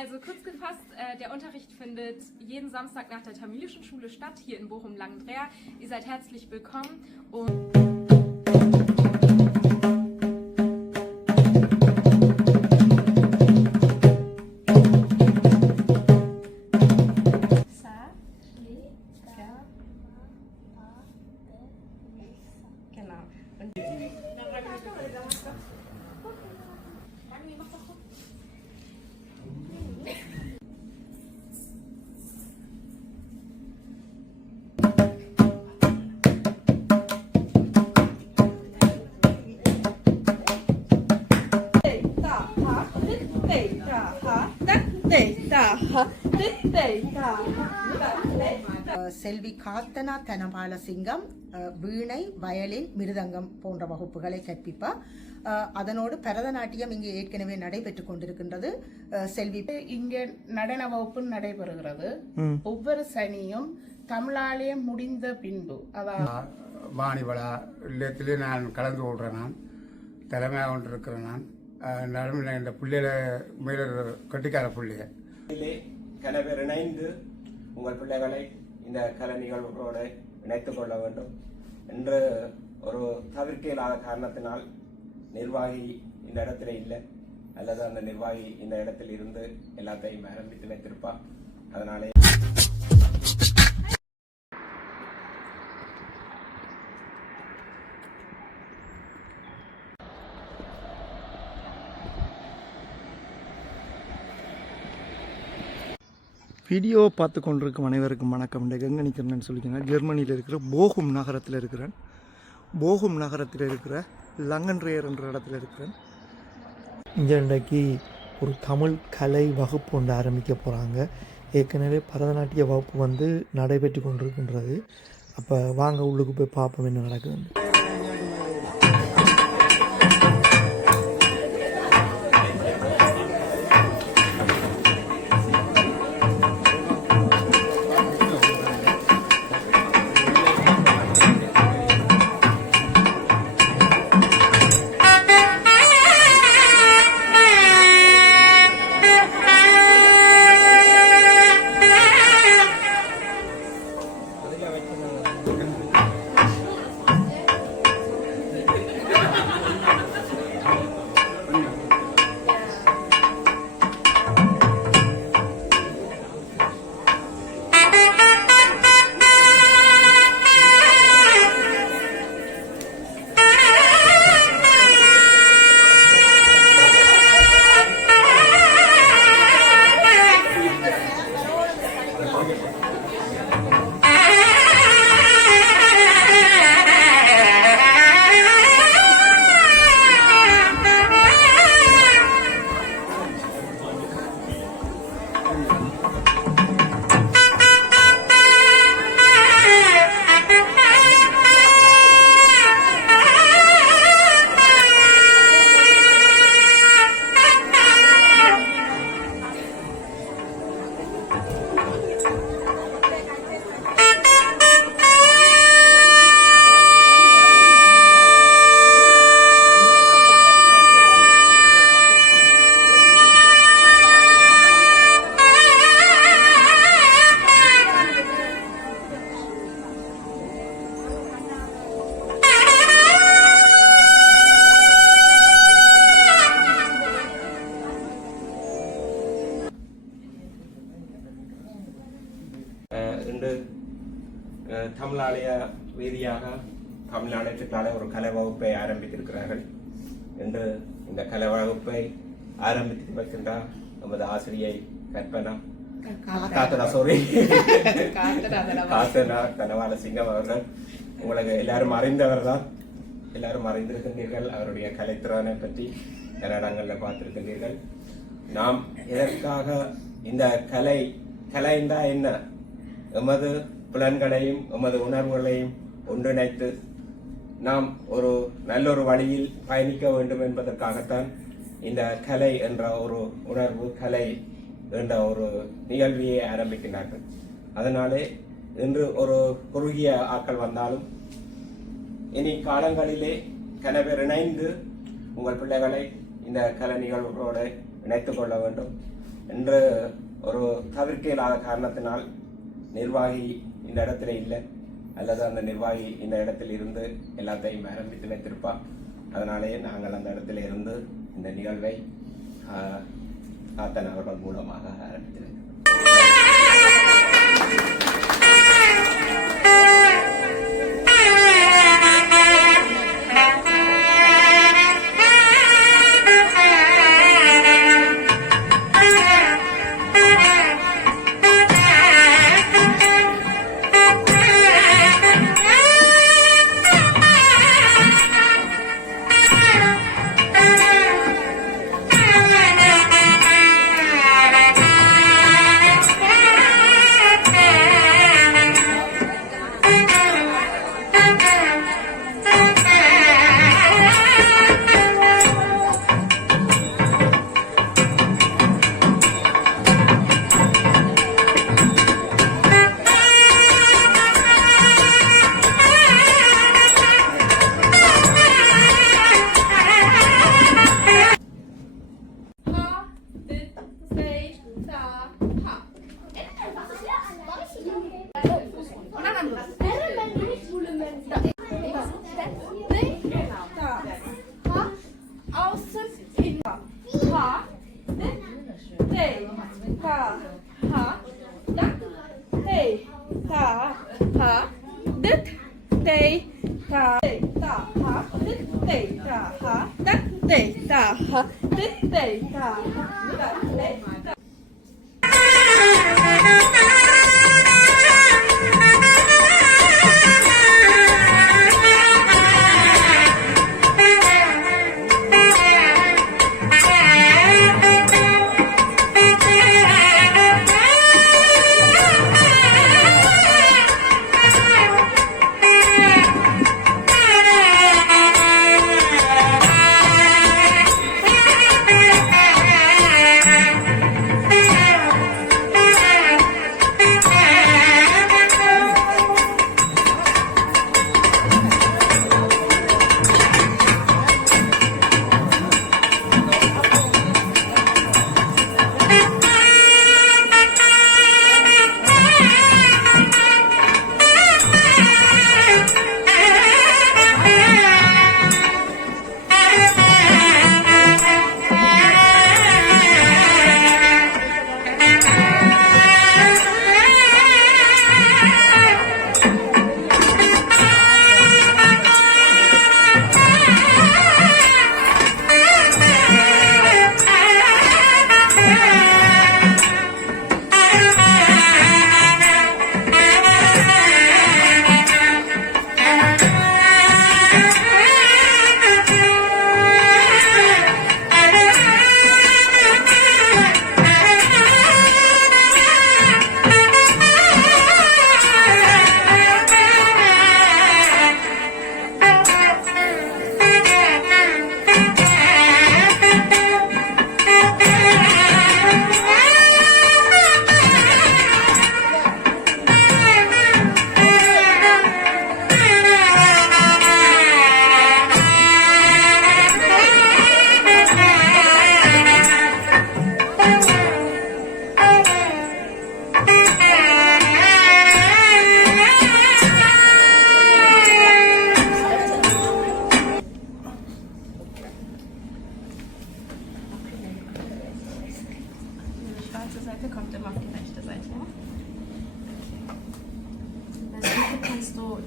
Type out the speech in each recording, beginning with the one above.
Also kurz gefasst, der Unterricht findet jeden Samstag nach der Tamilischen Schule statt, hier in Bochum-Langendreher. Ihr seid herzlich willkommen und செல்வி காத்தனா தனபாலசிங்கம் வீணை, violin, மிருதங்கம் போன்ற வகுப்புகளை கற்பிப்பார். அதனோடு பரதநாட்டியம் இங்கே ஏற்கனவே நடைபெற்றுக் கொண்டிருக்கின்றது. செல்வி இங்கே நடன வகுப்பு நடைபெறுகிறது. ஒவ்வொரு சனியும் தமிழாலயம் முடிந்த பின்பு வாணி விழா இல்லத்திலே நான் கலந்து கொள்கிறேன். நான் தலைமையாக கொண்டிருக்கிறேன். நான் இந்த பிள்ளைகளை மேல கட்டிக்கார பிள்ளைய கணவர் இணைந்து உங்கள் பிள்ளைகளை இந்த கலை நிகழ்வுகளோடு இணைத்துக் கொள்ள வேண்டும் என்று ஒரு தவிர்க்க இல்லாத காரணத்தினால் நிர்வாகி இந்த இடத்துல இல்லை, அல்லது அந்த நிர்வாகி இந்த இடத்தில் இருந்து எல்லாத்தையும் ஆரம்பித்து வைத்திருப்பார். அதனாலே வீடியோ பார்த்து கொண்டிருக்கும் அனைவருக்கும் வணக்கம். இந்த எங்கே நிற்கிறேன்னு சொல்லிக்கிறேன், ஜெர்மனியில் இருக்கிற போகும் நகரத்தில் இருக்கிறேன். போகும் நகரத்தில் இருக்கிற லங்கன்ட்ரேயர் என்ற இடத்துல இருக்கிறேன். இங்கே இன்றைக்கு ஒரு தமிழ் கலை வகுப்பு ஒன்று ஆரம்பிக்க போகிறாங்க. ஏற்கனவே பரதநாட்டிய வகுப்பு நடைபெற்று கொண்டிருக்கின்றது. அப்போ வாங்க உள்ளுக்கு போய் பார்ப்போம் என்ன நடக்குதுன்னு. இன்று தமிழாலய ரீதியாக தமிழ்நாட்டிற்கான ஒரு கலை வகுப்பை ஆரம்பித்திருக்கிறார்கள். இன்று இந்த கலை வகுப்பை ஆரம்பித்து வைக்கின்றார் நமது ஆசிரியை காத்தனா தனபாலசிங்கம் அவர்கள். உங்களுக்கு எல்லாரும் அறிந்தவர் தான், எல்லாரும் அறிந்திருக்கின்றீர்கள். அவருடைய கலைத்திறனை பற்றி நிறைய இடங்களில் பார்த்திருக்கின்றீர்கள். நாம் எதற்காக இந்த கலைந்தா என்ன, எமது புலன்களையும் எமது உணர்வுகளையும் ஒன்றிணைத்து நாம் ஒரு நல்லொரு வழியில் பயணிக்க வேண்டும் என்பதற்காகத்தான் இந்த கலை என்ற ஒரு உணர்வு, கலை என்ற ஒரு நிகழ்வியை ஆரம்பிக்கின்றார்கள். அதனாலே இன்று ஒரு குறுகிய ஆட்கள் வந்தாலும் இனி காலங்களிலே கணவர் இணைந்து உங்கள் பிள்ளைகளை இந்த கலை நிகழ்வுகளோடு இணைத்துக் கொள்ள வேண்டும். என்று ஒரு தவிர்க்க இல்லாத காரணத்தினால் நிர்வாகி இந்த இடத்துல இல்லை, அல்லது அந்த நிர்வாகி இந்த இடத்தில் இருந்து எல்லாத்தையும் ஆரம்பித்து வைத்திருப்பார். அதனாலேயே நாங்கள் அந்த இடத்துல இருந்து இந்த நிகழ்வை காத்தன் அவர்கள் மூலமாக ஆரம்பித்து வைக்கிறோம்.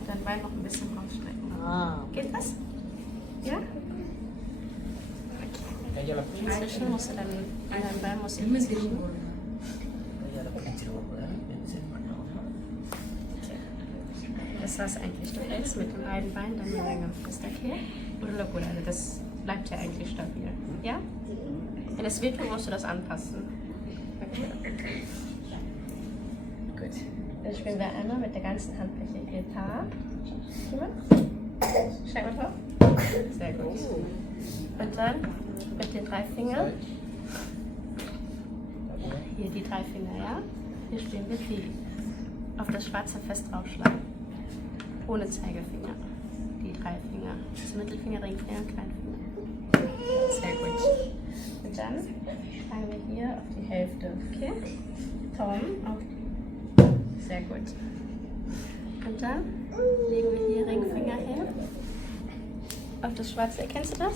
dein Bein noch ein bisschen rausstrecken. Geht das? Ja? Inzwischen musst du dein Bein muss in zwischen. Das war's eigentlich. Du hältst mit den beiden Beinen dann länger fest, okay? Oder gut, also das bleibt ja eigentlich stabil. Ja? Wenn es wehtut, musst du das anpassen. Okay. Gut. Dann spielen wir einmal mit der ganzen Handfläche Gitarre. Schlag mal drauf. Sehr gut. Und dann mit den 3 Fingern. Hier die 3 Finger, ja? Hier spielen wir die. Auf das Schwarze fest draufschlagen. Ohne Zeigefinger. Die 3 Finger. Das Mittelfinger, Ringfinger, Kleinfinger. Sehr gut. Und dann fangen wir hier auf die Hälfte. Okay? Tom, auf. Sehr gut. Und dann legen wir hier Ringfinger her. Auf das schwarze, erkennst du das?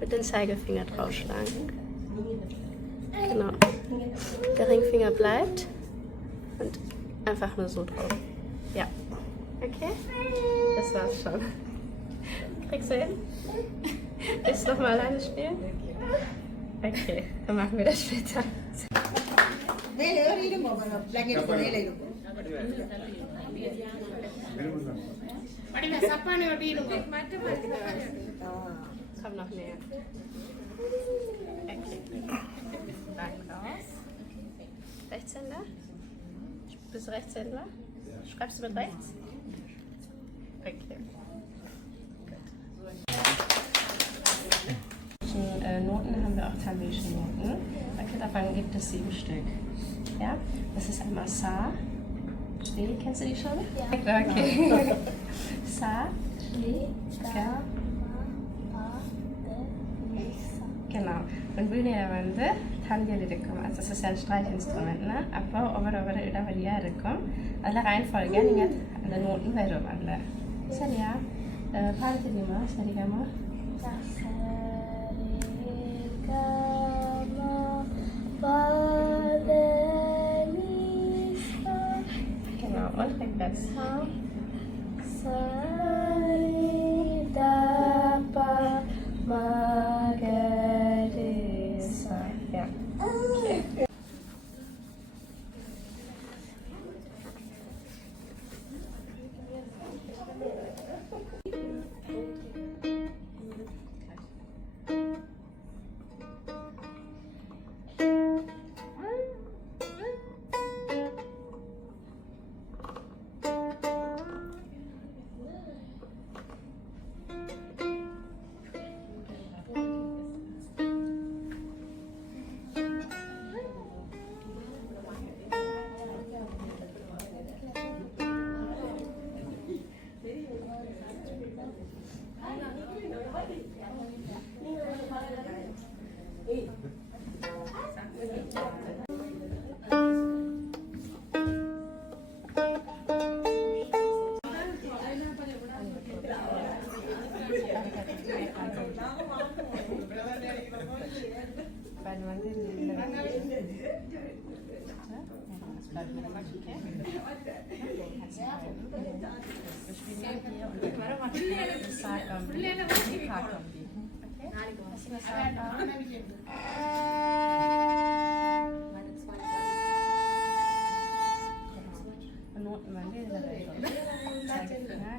Mit dem Zeigefinger draufschlagen. Genau. Der Ringfinger bleibt und einfach nur so drauf. Ja. Okay? Das war's schon. Kriegst du hin? Willst du noch mal alleine spielen? Okay, dann machen wir das später. Komm noch näher. Okay. Bein raus. Rechtshänder? Bist du Rechtshänder? Schreibst du mit rechts? Okay. Noten haben wir auch tamilische Noten. Okay, davon gibt es 7 Stück. Ja, das ist einmal Sa. Re, kennst du die schon? Ja. Okay. Sa, Re, Ga, genau. Und Bühne வந்து தந்தியில் இருக்கும். Also das ist ja ein Streichinstrument, ne? அப்போ ஒவ்வொரு இட வழியாக இருக்கும். அதில் ரைன்ஃபால்காக நீங்கள் அந்த நோட்டும் வரும் அதில். சரியா? பாட தெரியுமா? சரிகாமா? Genau, und rückwärts. Ja. Okay.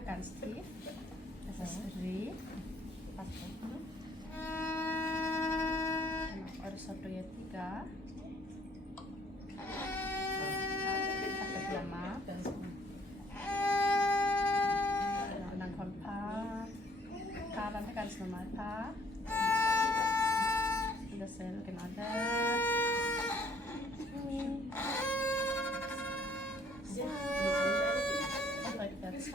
Ganz tief. Das ist Re. Ada satu ya 3. Sampai lama. Und dann kommt Pa. Pa dann ganz normal Pa. Und dasselbe genau da. Und rückwärts.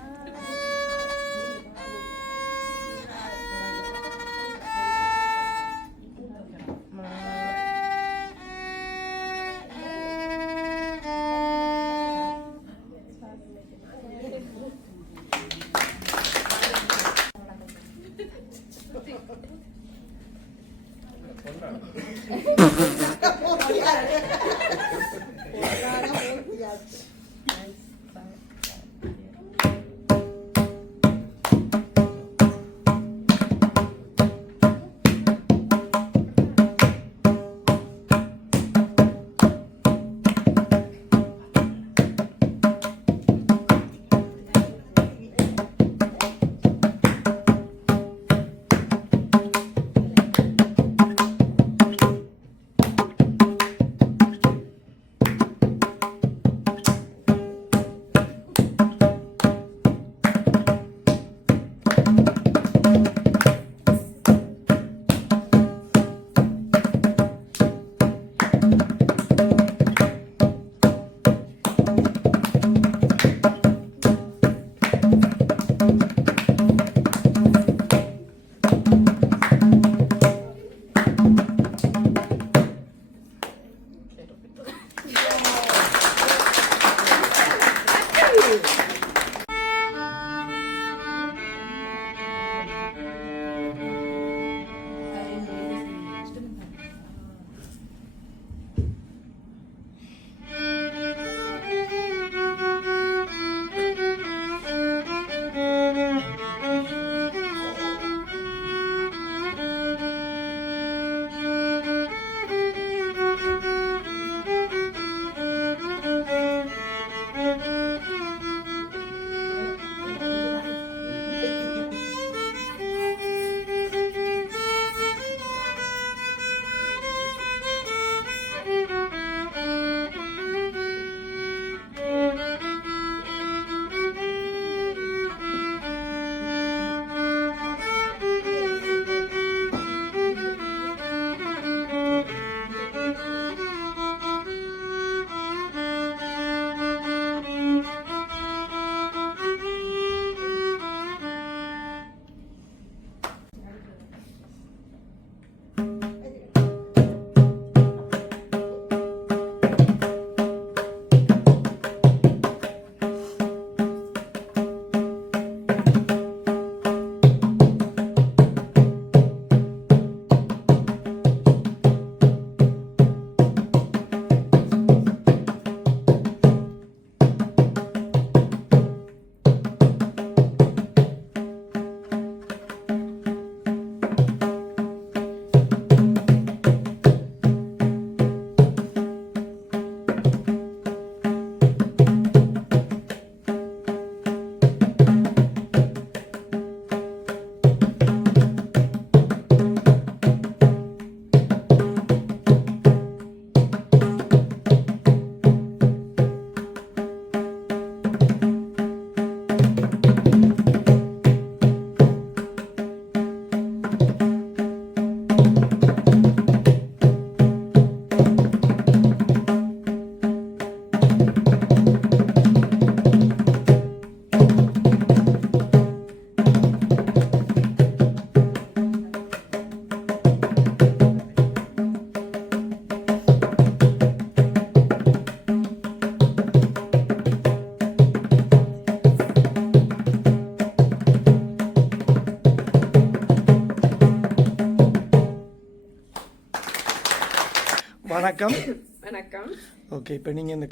வணக்கம். வணக்கம். ஓகே, இப்போ நீங்கள் இந்த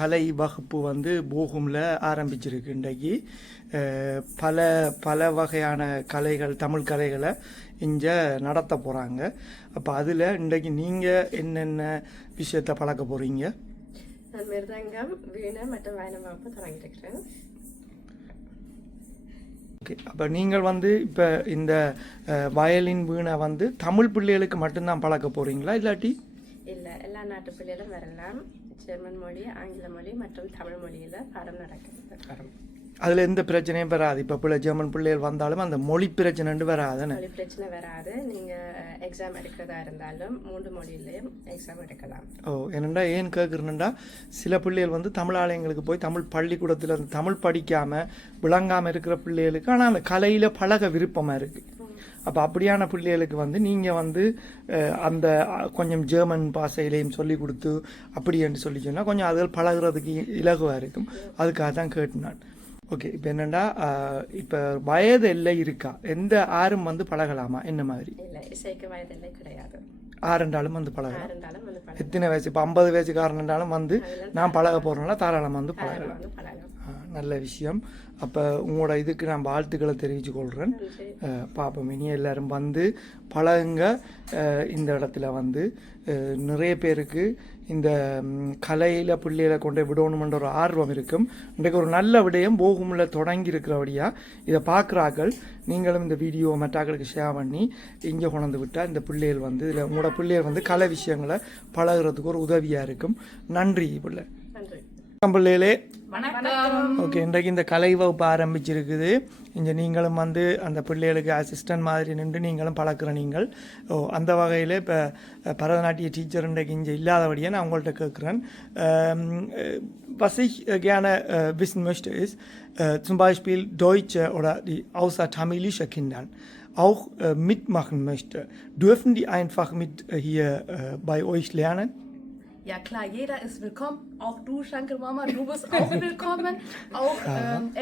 கலை வகுப்பு வந்து போகுமில் ஆரம்பிச்சிருக்கு. இன்றைக்கு பல வகையான கலைகள், தமிழ் கலைகளை இங்கே நடத்த போகிறாங்க. அப்போ அதில் இன்றைக்கு நீங்கள் என்னென்ன விஷயத்தை பழக்க போகிறீங்க? நான் மிருதங்கம், வீணை மற்றும் வயலின் வகுப்பு தொடங்கியிருக்கிறேன். ஓகே, அப்போ நீங்கள் வந்து இப்போ இந்த வயலின் வீணை வந்து தமிழ் பிள்ளைகளுக்கு மட்டும்தான் பழக்க போகிறீங்களா, இல்லாட்டி? இல்லை, எல்லா நாட்டு பிள்ளைகளும் வரலாம். ஜெர்மன் மொழி, ஆங்கில மொழி மற்றும் தமிழ் மொழியில் பாடம் நடக்கிறது. அதில் எந்த பிரச்சனையும் வராது. இப்போ பிள்ளை ஜெர்மன் பிள்ளைகள் வந்தாலும் அந்த மொழி பிரச்சனைன்னு வராது. மொழி பிரச்சனை வராது. நீங்கள் எக்ஸாம் எடுக்கிறதா இருந்தாலும் 3 மொழியிலையும் எக்ஸாம் எடுக்கலாம். என்னென்னா ஏன் கேட்குறேன்னா, சில பிள்ளைகள் வந்து தமிழ் ஆலயங்களுக்கு போய் தமிழ் பள்ளிக்கூடத்தில் அந்த தமிழ் படிக்காமல் விளங்காமல் இருக்கிற பிள்ளைகளுக்கு ஆனால் அந்த கலையில் பழக விருப்பமாக இருக்குது. அப்போ அப்படியான பிள்ளைகளுக்கு வந்து நீங்கள் வந்து அந்த கொஞ்சம் ஜெர்மன் பாஷையிலையும் சொல்லி கொடுத்து அப்படி என்று சொல்லி சொன்னால் கொஞ்சம் அதுகள் பழகிறதுக்கு இலகுவாக இருக்கும். அதுக்காக தான் கேட்டுனான். ஓகே, இப்போ என்னென்னா இப்போ வயது எல்லை இருக்கா? எந்த ஆறும் வந்து பழகலாமா? என்ன மாதிரி? இல்லை, இசைக்கு வயது எல்லை கிடையாது. ஆறுண்டாலும் வந்து பழகலாம். எத்தனை வயசு? இப்போ 50 வயசுக்காரனாலும் வந்து நான் பழக போகிறேன்னா தாராளமாக வந்து பழகலாம். நல்ல விஷயம். அப்போ உங்களோட இதுக்கு நான் வாழ்த்துக்களை தெரிவித்து கொள்கிறேன். பாப்போம், இனி எல்லோரும் வந்து பழகுங்க. இந்த இடத்துல வந்து நிறைய பேருக்கு இந்த கலையில் பிள்ளைகளை கொண்டு விடணுமென்ற ஒரு ஆர்வம் இருக்கும். இன்றைக்கு ஒரு நல்ல விடயம் போகுமில் தொடங்கி இருக்கிறபடியாக இதை பார்க்குறாக்கள் நீங்களும் இந்த வீடியோ மற்றாக்களுக்கு ஷேர் பண்ணி இங்கே கொண்டு விட்டால் இந்த பிள்ளைகள் வந்து இதில் உங்களோட பிள்ளைகள் வந்து கலை விஷயங்களை பழகிறதுக்கு ஒரு உதவியாக இருக்கும். நன்றி பிள்ளை. பிள்ளைகளே ஓகே, இன்றைக்கு இந்த கலை வகுப்பு ஆரம்பிச்சிருக்குது. இங்கே நீங்களும் வந்து அந்த பிள்ளைகளுக்கு அசிஸ்டன்ட் மாதிரி நின்று நீங்களும் பழக்கிற நீங்கள். அந்த வகையில் இப்போ பரதநாட்டிய டீச்சர் இன்றைக்கு இங்கே இல்லாதபடியாக நான் உங்கள்கிட்ட கேட்குறேன். Was ich gerne wissen möchte ist, zum Beispiel Deutsche oder die außertamilische Kinder auch mitmachen möchte. Dürfen die einfach mit hier bei euch lernen? Ja klar, jeder ist willkommen. Auch du, Shankar Mama, du bist auch willkommen. Auch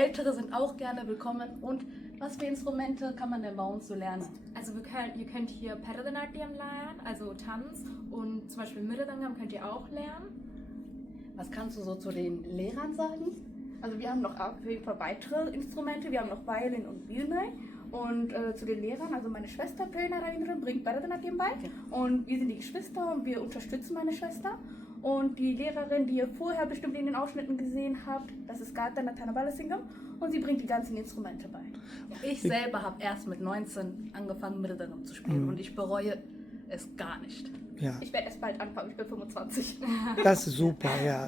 Ältere sind auch gerne willkommen. Und was für Instrumente kann man denn bei uns so lernen? Also ihr könnt hier Bharatanatyam lernen, also Tanz, und zum Beispiel Mirdangam könnt ihr auch lernen. Was kannst du so zu den Lehrern sagen? Also wir haben noch auf jeden Fall weitere Instrumente. Wir haben noch Violin und Violine. Und zu den Lehrern, also meine Schwester, Trainerin, bringt Bharatanatyam bei. Und wir sind die Geschwister und wir unterstützen meine Schwester. Und die Lehrerin, die ihr vorher bestimmt in den Ausschnitten gesehen habt, das ist Gatana Thanapala-Singam. Und sie bringt die ganzen Instrumente bei. Ja, ich selber habe erst mit 19 angefangen, Mirdangam zu spielen. Und ich bereue es gar nicht. Ja. Ich werde erst bald anfangen, ich bin 25. Das ist super, ja.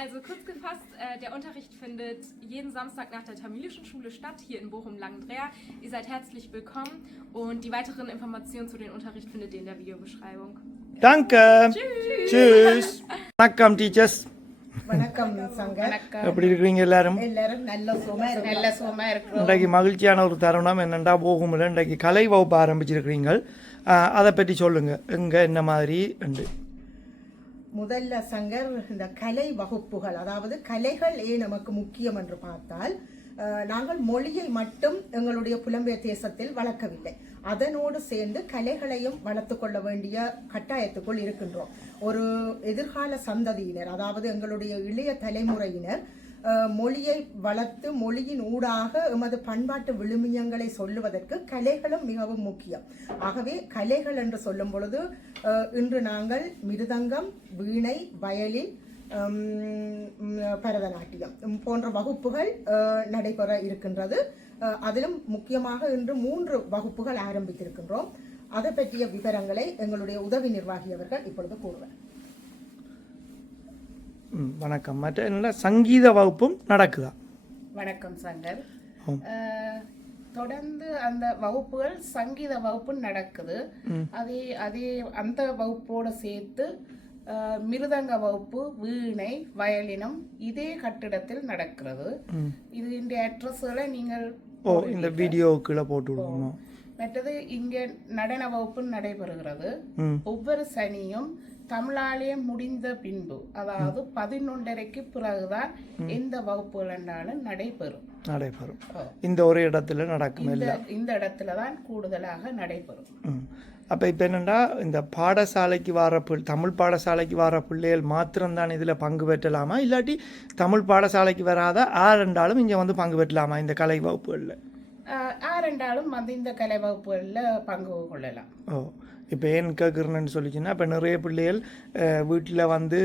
Also kurz gefasst, der Unterricht findet jeden Samstag nach der tamilischen Schule statt, hier in Bochum-Langendreher. Ihr seid herzlich willkommen und die weiteren Informationen zu dem Unterricht findet ihr in der Videobeschreibung. Danke! Tschüss! வணக்கம் teachers. வணக்கம் சங்கர். எப்படி இருக்கிறீங்க எல்லாரும்? எல்லாரும் நல்ல சுகமா இருக்கிறோம். இன்றைக்கு மகிழ்ச்சியான ஒரு தருணம் என்னென்னா போகுமில்ல இன்றைக்கு கலை வகுப்பு ஆரம்பிச்சிருக்கிறீங்க. அதை பற்றி சொல்லுங்க, எங்கே என்ன மாதிரி உண்டு? முதல்ல சங்கர், இந்த கலை வகுப்புகள், அதாவது கலைகள் ஏன் நமக்கு முக்கியம் என்று பார்த்தால், நாங்கள் மொழியை மட்டும் எங்களுடைய புலம்பெயர் தேசத்தில் வளர்க்கவில்லை, அதனோடு சேர்ந்து கலைகளையும் வளர்த்து கொள்ள வேண்டிய கட்டாயத்துக்குள் இருக்கின்றோம். ஒரு எதிர்கால சந்ததியினர், அதாவது எங்களுடைய இளைய தலைமுறையினர் மொழியை வளர்த்து மொழியின் ஊடாக எமது பண்பாட்டு விழுமியங்களை சொல்லுவதற்கு கலைகளும் மிகவும் முக்கியம். ஆகவே கலைகள் என்று சொல்லும் பொழுது இன்று நாங்கள் மிருதங்கம், வீணை, வயலின், பரதநாட்டியம் போன்ற வகுப்புகள் நடைபெற இருக்கின்றது. அதிலும் முக்கியமாக இன்று 3 வகுப்புகள் ஆரம்பித்திருக்கின்றோம். அதை பற்றிய விவரங்களை எங்களுடைய உதவி நிர்வாகி அவர்கள் இப்பொழுது கூறுவார். வணக்கம். மற்ற என்ன சங்கீத வகுப்பும் நடக்குதா? வணக்கம் சங்கர். தொடர்ந்து அந்த வகுப்புகள் சங்கீத வகுப்பு நடக்குது. அதே அந்த வகுப்போட சேர்த்து மிருதங்க வகுப்பு, வீணை, வயலினும் இதே கட்டிடத்தில் நடக்கிறது. இது இந்த அட்ரஸ்களை நீங்கள் இந்த வீடியோக்குள்ள போட்டு விடுவோம். மற்றது இங்கே நடன வகுப்பு நடைபெறுகிறது. ஒவ்வொரு சனியும் தமிழாலயம் முடிந்த பின்பு, அதாவது 11:30க்கு பிறகுதான் எந்த வகுப்புகள் என்றாலும் நடைபெறும். இந்த ஒரு இடத்துல நடக்கும். இந்த இடத்துல தான் கூடுதலாக நடைபெறும். அப்போ இப்போ என்னென்னா இந்த பாடசாலைக்கு வர தமிழ் பாடசாலைக்கு வர பிள்ளைகள் மாத்திரம்தான் இதில் பங்கு பெற்றலாமா, இல்லாட்டி தமிழ் பாடசாலைக்கு வராத ஆரெண்டாலும் இங்கே வந்து பங்கு பெற்றலாமா இந்த கலை வகுப்புகளில்? ஆரெண்டாலும் வந்து இந்த கலை வகுப்புகளில் பங்கு கொள்ளலாம். ஓ, இப்போ ஏன் கேட்குறேன்னு சொல்லிச்சுன்னா, இப்போ நிறைய பிள்ளைகள் வீட்டில் வந்து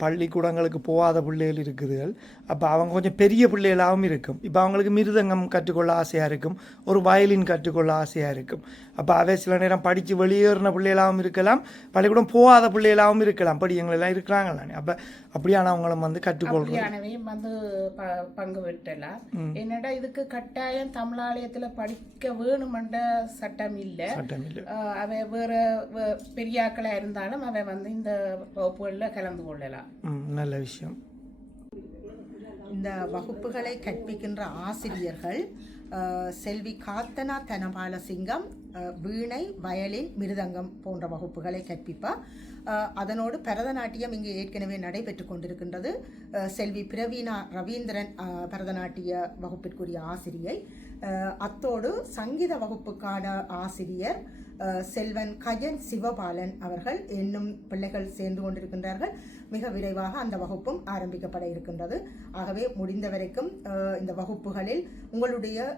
பள்ளிக்கூடங்களுக்கு போகாத பிள்ளைகள் இருக்குதுகள். அப்போ அவங்க கொஞ்சம் பெரிய பிள்ளைகளாகவும் இருக்கும். இப்போ அவங்களுக்கு மிருதங்கம் கற்றுக்கொள்ள ஆசையாக இருக்கும், ஒரு வயலின் கற்றுக்கொள்ள ஆசையாக இருக்கும். அப்போ அவை சில நேரம் படித்து வெளியேறின பிள்ளைகளாகவும் இருக்கலாம், பள்ளிக்கூடம் போகாத பிள்ளைகளாகவும் இருக்கலாம், படியங்களெல்லாம் இருக்கிறாங்களானே. அப்போ அப்படியானவங்களும் வந்து கற்றுக்கொள்றாங்க வந்து பங்கு பெற்றலாம். என்னடா இதுக்கு கட்டாயம் தமிழாலயத்தில் படிக்க வேணுமென்ற சட்டம் இல்லை. அவை வேறு பெரியாக்களாக இருந்தாலும் அவை வந்து இந்த வகுப்புகளில் கலந்து கொள்ளலாம். நல்ல விஷயம். இந்த வகுப்புகளை கற்பிக்கின்ற ஆசிரியர்கள் செல்வி காத்தனா தனபாலசிங்கம் வீணை, வயலின், மிருதங்கம் போன்ற வகுப்புகளை கற்பிப்பார். அதனோடு பரதநாட்டியம் இங்கே ஏற்கனவே நடைபெற்று கொண்டிருக்கின்றது. செல்வி பிரவீனா ரவீந்திரன் பரதநாட்டிய வகுப்பிற்குரிய ஆசிரியை. அத்தோடு சங்கீத வகுப்புக்கான ஆசிரியர் செல்வன் கஜன் சிவபாலன் அவர்கள் இன்னும் பிள்ளைகள் சேர்ந்து கொண்டிருக்கின்றார்கள். மிக விரைவாக அந்த வகுப்பும் ஆரம்பிக்கப்பட இருக்கின்றது. ஆகவே முடிந்த வரைக்கும் இந்த வகுப்புகளில் உங்களுடைய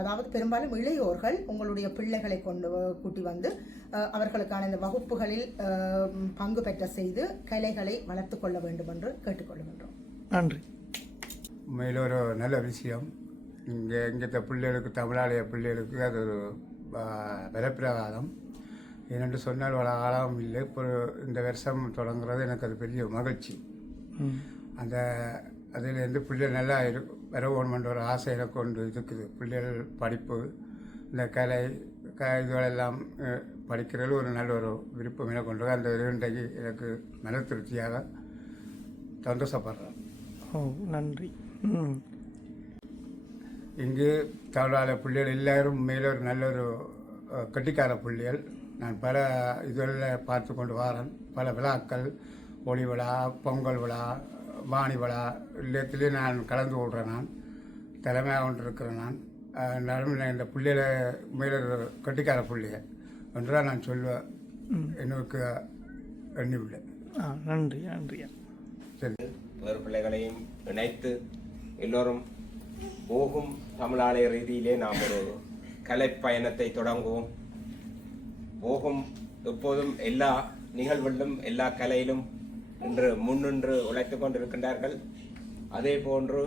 அதாவது பெரும்பாலும் இளையோர்கள் உங்களுடைய பிள்ளைகளை கூட்டி வந்து அவர்களுக்கான இந்த வகுப்புகளில் பங்கு பெற்ற செய்து கலைகளை வளர்த்து கொள்ள வேண்டும் என்று கேட்டுக்கொள்கின்றோம். நன்றி. மேலொரு நல்ல விஷயம். இங்கே பிள்ளைகளுக்கு, தமிழாலய பிள்ளைகளுக்கு அது ஒரு வரப்பிரகாரம். ஏனென்று சொன்னால் வள காலம் இல்லை. இப்போ இந்த வருஷம் தொடங்குறது எனக்கு அது பெரிய மகிழ்ச்சி. அந்த அதிலேருந்து பிள்ளைகள் நல்லா வரவேணுமென்ற ஒரு ஆசை எனக்கு ஒன்று இருக்குது. பிள்ளைகள் படிப்பு, இந்த கலை இதுகளெல்லாம் படிக்கிறது ஒரு நல்ல ஒரு விருப்பம் எனக்கு கொண்டு அந்த இன்றைக்கு எனக்கு மன திருப்தியாக சந்தோஷப்படுறேன். நன்றி. இங்கு தமிழாலய பிள்ளைகள் எல்லோரும் மேலே ஒரு நல்ல ஒரு கட்டிக்கார பிள்ளைகள். நான் பல இதுகளில் பார்த்து கொண்டு வரேன். பல விழாக்கள், ஒளி விழா, பொங்கல் விழா, வாணி விழா எல்லாத்திலே நான் கலந்து கொள்கிறேன். நான் தலைமையாக கொண்டிருக்கிறேன். நான் இந்த பிள்ளைகளை மேலே கட்டிக்கார பிள்ளைகள் என்றால் நான் சொல்லுவேன். எனக்கு எண்ணி இல்லை. நன்றி. நன்றியா. சரி, வேறு பிள்ளைகளையும் இணைத்து எல்லோரும் போகும் தமிழாலய ரீதியிலே நாம் ஒரு கலை பயணத்தை தொடங்குவோம். போகும் எப்போதும் எல்லா நிகழ்வுகளிலும் எல்லா கலையிலும் இன்று முன்னின்று உழைத்து கொண்டிருக்கின்றார்கள். அதே போன்று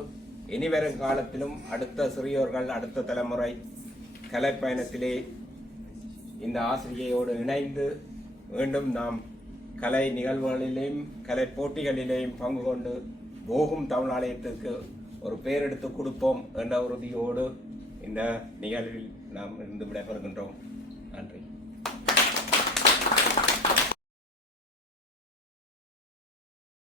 இனிவரும் காலத்திலும் அடுத்த சிறியோர்கள், அடுத்த தலைமுறை கலை பயணத்திலே இந்த ஆசிரியையோடு இணைந்து மீண்டும் நாம் கலை நிகழ்வுகளிலேயும் கலை போட்டிகளிலேயும் பங்கு கொண்டு போகும் தமிழாலயத்திற்கு ஒரு பேரெடுத்து கொடுப்போம் என்ற உறுதியோடு இந்த நிகழ்வில் நாம் இருந்து விடைபெறுகின்றோம். நன்றி.